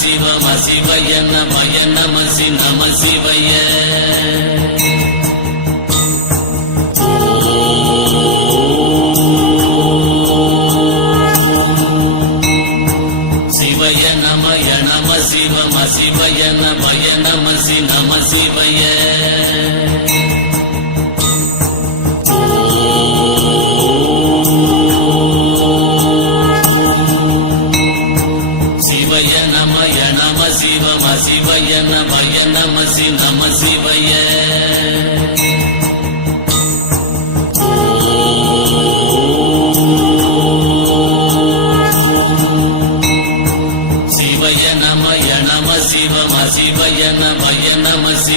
சிவம சிவய நமய நம நம சிவய. நம சிவய நமய நம சி நம சிவய.